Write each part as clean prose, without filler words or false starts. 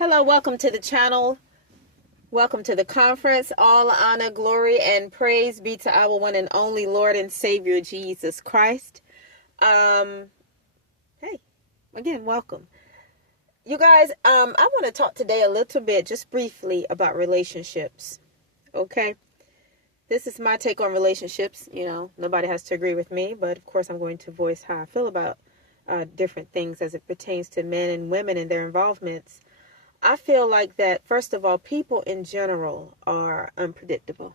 Hello, welcome to the channel. Welcome to the conference. All honor, glory, and praise be to our one and only Lord and Savior, Jesus Christ. Hey, again, welcome. You guys, I want to talk today a little bit, just briefly, about relationships. Okay? This is my take on relationships. You know, nobody has to agree with me, but of course I'm going to voice how I feel about different things as it pertains to men and women and their involvements. I feel like that, first of all, people in general are unpredictable,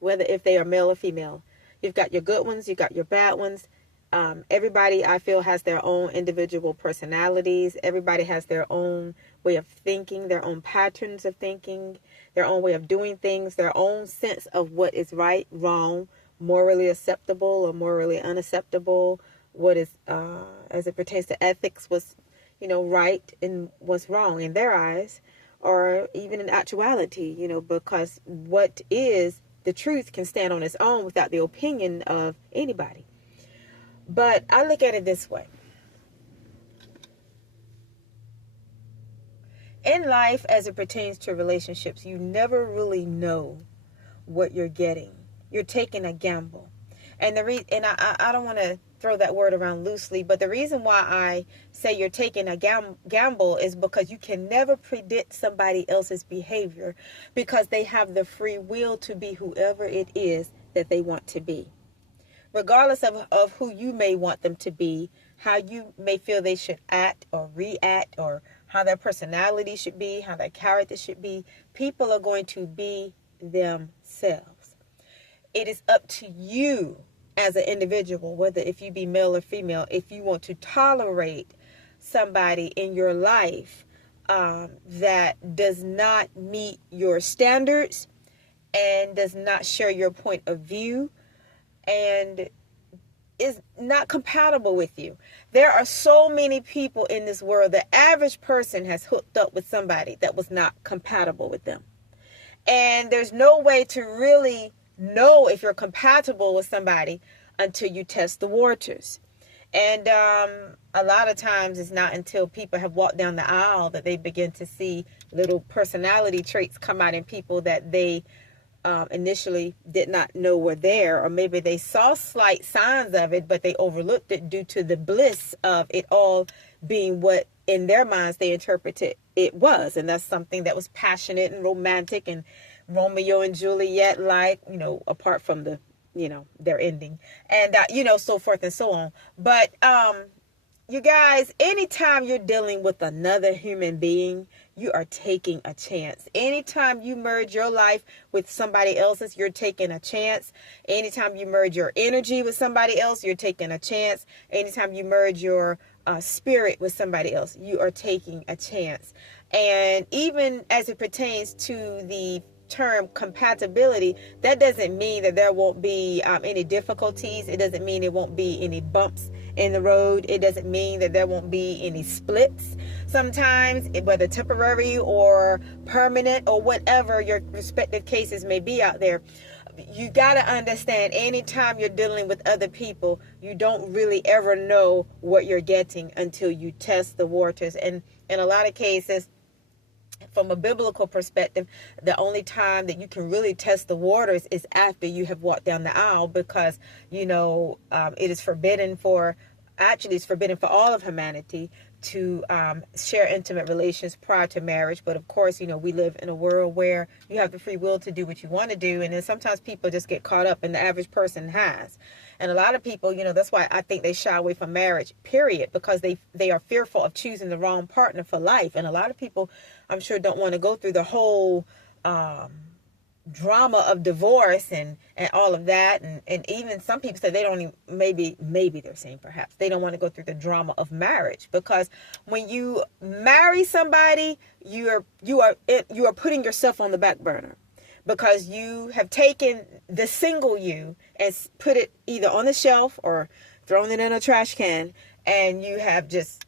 whether if they are male or female. You've got your good ones, you've got your bad ones. Everybody, I feel, has their own individual personalities. Everybody has their own way of thinking, their own patterns of thinking, their own way of doing things, their own sense of what is right, wrong, morally acceptable or morally unacceptable, what is, as it pertains to ethics, what's right and what's wrong in their eyes, or even in actuality, because what is the truth can stand on its own without the opinion of anybody. But I look at it this way. In life, as it pertains to relationships, you never really know what you're getting. You're taking a gamble. And I don't want to throw that word around loosely, but the reason why I say you're taking a gamble is because you can never predict somebody else's behavior, because they have the free will to be whoever it is that they want to be. Regardless of who you may want them to be, how you may feel they should act or react, or how their personality should be, how their character should be, people are going to be themselves. It is up to you as an individual, whether if you be male or female, if you want to tolerate somebody in your life that does not meet your standards and does not share your point of view and is not compatible with you. There are so many people in this world. The average person has hooked up with somebody that was not compatible with them. And there's no way to really know if you're compatible with somebody until you test the waters. And a lot of times it's not until people have walked down the aisle that they begin to see little personality traits come out in people that they initially did not know were there, or maybe they saw slight signs of it, but they overlooked it due to the bliss of it all being what in their minds they interpreted it was. And that's something that was passionate and romantic and Romeo and Juliet, like, apart from the, their ending, and, so forth and so on. But, you guys, anytime you're dealing with another human being, you are taking a chance. Anytime you merge your life with somebody else's, you're taking a chance. Anytime you merge your energy with somebody else, you're taking a chance. Anytime you merge your spirit with somebody else, you are taking a chance. And even as it pertains to the term compatibility, that doesn't mean that there won't be any difficulties. It doesn't mean it won't be any bumps in the road. It doesn't mean that there won't be any splits sometimes, whether temporary or permanent or whatever your respective cases may be out there. You got to understand, anytime you're dealing with other people, you don't really ever know what you're getting until you test the waters. And in a lot of cases, from a biblical perspective, the only time that you can really test the waters is after you have walked down the aisle, because, it is forbidden for all of humanity to share intimate relations prior to marriage. But of course, we live in a world where you have the free will to do what you want to do. And then sometimes people just get caught up, and the average person has. And a lot of people, that's why I think they shy away from marriage, period, because they are fearful of choosing the wrong partner for life. And a lot of people, I'm sure, don't want to go through the whole drama of divorce and all of that. And even some people say they don't even, maybe they're saying perhaps they don't want to go through the drama of marriage, because when you marry somebody, you are putting yourself on the back burner, because you have taken the single you and put it either on the shelf or thrown it in a trash can, and you have just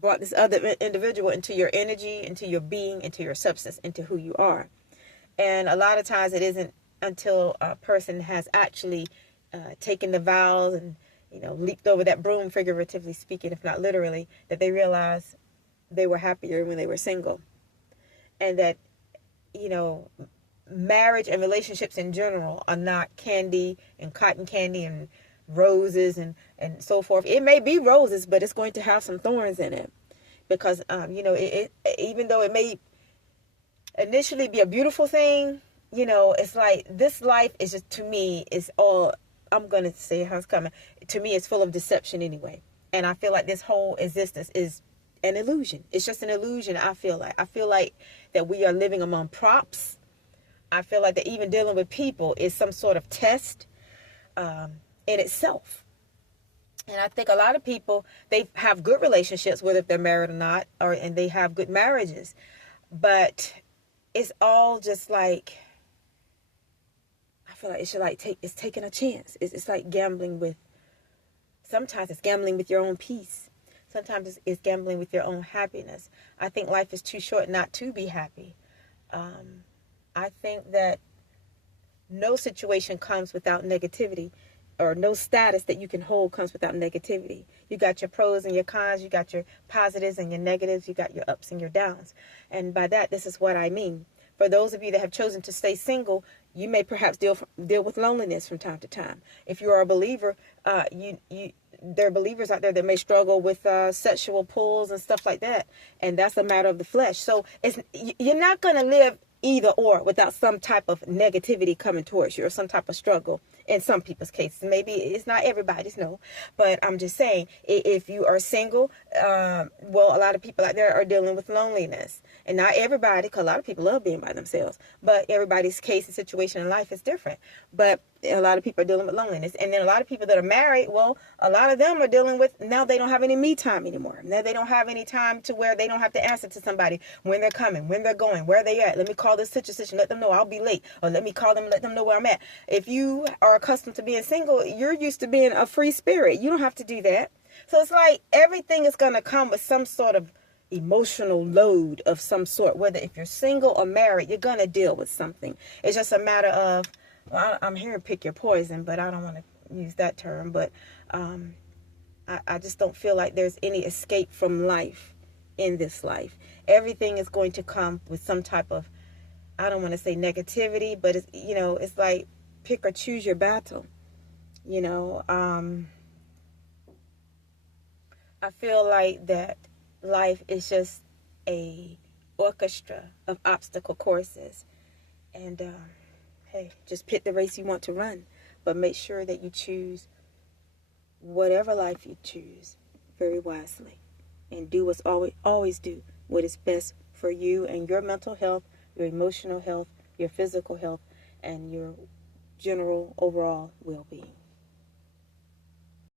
brought this other individual into your energy, into your being, into your substance, into who you are. And a lot of times it isn't until a person has actually taken the vows and, leaped over that broom, figuratively speaking, if not literally, that they realize they were happier when they were single. And that, you know, marriage and relationships in general are not candy and cotton candy and roses and so forth. It may be roses, but it's going to have some thorns in it. Because, you know, even though it may initially be a beautiful thing, you know, it's like this life is just, to me, is all, I'm going to say how it's coming. To me, it's full of deception anyway. And I feel like this whole existence is an illusion. It's just an illusion, I feel like. I feel like that we are living among props. I feel like that even dealing with people is some sort of test in itself. And I think a lot of people, they have good relationships, whether if they're married or not, and they have good marriages. But it's all just like, I feel like it should like it's taking a chance. It's like gambling with, sometimes it's gambling with your own peace. Sometimes it's gambling with your own happiness. I think life is too short not to be happy. I think that no situation comes without negativity, or no status that you can hold comes without negativity. You got your pros and your cons, you got your positives and your negatives, you got your ups and your downs. And by that, this is what I mean. For those of you that have chosen to stay single, you may perhaps deal with loneliness from time to time. If you are a believer, there are believers out there that may struggle with sexual pulls and stuff like that, and that's a matter of the flesh. So you're not going to live either or without some type of negativity coming towards you, or some type of struggle in some people's cases. Maybe it's not everybody's, no, but I'm just saying, if you are single, well, a lot of people out there are dealing with loneliness. And not everybody, because a lot of people love being by themselves, but everybody's case and situation in life is different. But a lot of people are dealing with loneliness. And then a lot of people that are married, well, a lot of them are dealing with, now they don't have any me time anymore. Now they don't have any time to where they don't have to answer to somebody when they're coming, when they're going, where they at. Let me call this such and such and let them know I'll be late. Or let me call them and let them know where I'm at. If you are accustomed to being single, you're used to being a free spirit. You don't have to do that. So it's like everything is going to come with some sort of emotional load of some sort. Whether if you're single or married, you're going to deal with something. It's just a matter of, well, I'm hearing pick your poison, but I don't want to use that term. But I just don't feel like there's any escape from life in this life. Everything is going to come with some type of, I don't want to say negativity, but it's, you know, it's like pick or choose your battle. You know, I feel like that life is just a orchestra of obstacle courses. And hey, just pick the race you want to run, but make sure that you choose whatever life you choose very wisely, and do what's always do what is best for you and your mental health, your emotional health, your physical health, and your general overall well-being.